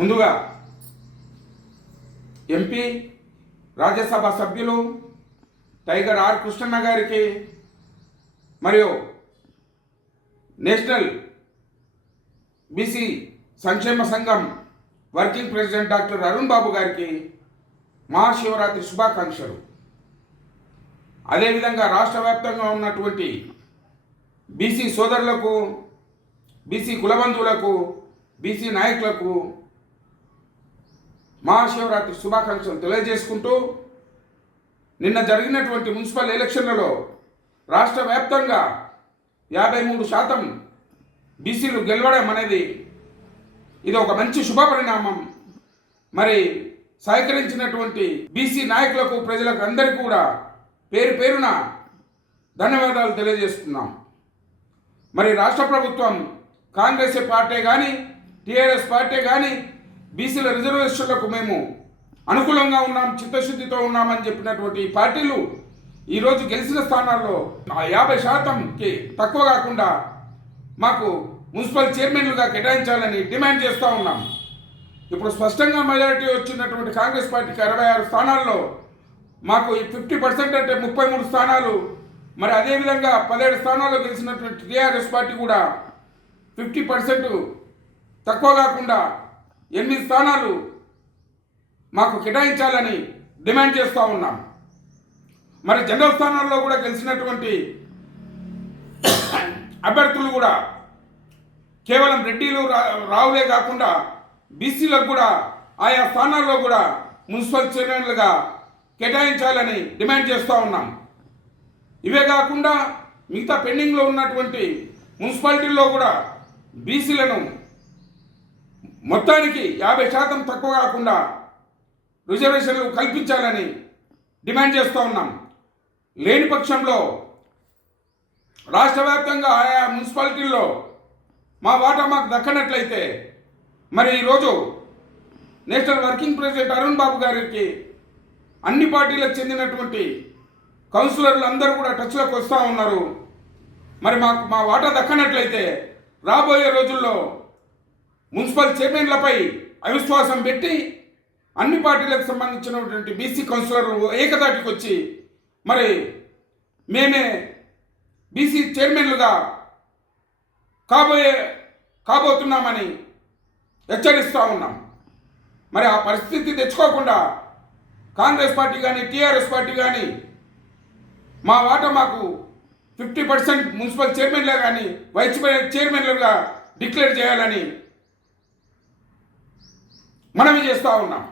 ముందుగా ఎంపీ రాజ్యసభ సభ్యులు tiger or కృష్ణన్న గారికి మరియు నేషనల్ బీసీ సంక్షేమ సంఘం వర్కింగ్ ప్రెసిడెంట్ డాక్టర్ అరుణ్ బాబు గారికి మహాశివరాత్రి శుభాకాంక్షలు. అదేవిధంగా రాష్ట్ర వ్యాప్తంగా ఉన్నటువంటి బీసీ సోదరులకు, బీసీ కులబంధువులకు, బీసీ నాయకులకు మహాశివరాత్రి శుభాకాంక్షలు తెలియజేసుకుంటూ, నిన్న జరిగినటువంటి మున్సిపల్ ఎలక్షన్లలో రాష్ట్ర వ్యాప్తంగా 53% బీసీలు గెలవడం అనేది ఇది ఒక మంచి శుభ పరిణామం. మరి సహకరించినటువంటి బీసీ నాయకులకు, ప్రజలకు అందరికీ కూడా పేరు పేరున ధన్యవాదాలు తెలియజేస్తున్నాం. మరి రాష్ట్ర ప్రభుత్వం కాంగ్రెస్ పార్టీ కానీ టీఆర్ఎస్ పార్టీ కానీ బీసీల రిజర్వేషన్లకు మేము అనుకూలంగా ఉన్నాం, చిత్తశుద్ధితో ఉన్నామని చెప్పినటువంటి పార్టీలు ఈరోజు గెలిచిన స్థానాల్లో 50%కి తక్కువ కాకుండా మాకు మున్సిపల్ చైర్మన్లుగా కేటాయించాలని డిమాండ్ చేస్తూ ఉన్నాం. ఇప్పుడు స్పష్టంగా మెజారిటీ వచ్చినటువంటి కాంగ్రెస్ పార్టీకి 66 స్థానాల్లో మాకు 50% అంటే 33 స్థానాలు, మరి అదేవిధంగా 17 స్థానాల్లో గెలిచినటువంటి టీఆర్ఎస్ పార్టీ కూడా 50% తక్కువ కాకుండా 8 స్థానాలు మాకు కేటాయించాలని డిమాండ్ చేస్తూ ఉన్నాం. మరి జనరల్ స్థానాల్లో కూడా గెలిచినటువంటి అభ్యర్థులు కూడా కేవలం రెడ్డిలు రావులే కాకుండా బీసీలకు కూడా ఆయా స్థానాల్లో కూడా మున్సిపల్ చైర్మన్లుగా కేటాయించాలని డిమాండ్ చేస్తూ ఉన్నాం. ఇవే కాకుండా మిగతా పెండింగ్లో ఉన్నటువంటి మున్సిపాలిటీల్లో కూడా బీసీలను మొత్తానికి 50% తక్కువ కాకుండా రిజర్వేషన్లు కల్పించాలని డిమాండ్ చేస్తూ ఉన్నాం. లేని పక్షంలో రాష్ట్ర వ్యాప్తంగా ఆయా మున్సిపాలిటీల్లో మా వాటా మాకు దక్కనట్లయితే మరి ఈరోజు నేషనల్ వర్కింగ్ ప్రెసిడెంట్ అరుణ్ బాబు గారికి అన్ని పార్టీలకు చెందినటువంటి కౌన్సిలర్లు అందరూ కూడా టచ్లోకి వస్తూ ఉన్నారు. మరి మాకు మా వాటా దక్కనట్లయితే రాబోయే రోజుల్లో మున్సిపల్ చైర్మన్లపై అవిశ్వాసం పెట్టి అన్ని పార్టీలకు సంబంధించినటువంటి బీసీ కౌన్సిలర్లు ఏకతాటికి వచ్చి మరి మేమే బీసీ చైర్మన్లుగా కాబోతున్నామని హెచ్చరిస్తూ ఉన్నాం. మరి ఆ పరిస్థితి తెచ్చుకోకుండా కాంగ్రెస్ పార్టీ కానీ టీఆర్ఎస్ పార్టీ కానీ మా వాటా మాకు 50% మున్సిపల్ చైర్మన్లుగా కానీ వైస్ చైర్మన్లుగా డిక్లేర్ చేయాలని మనవి చేస్తూ ఉన్నాం.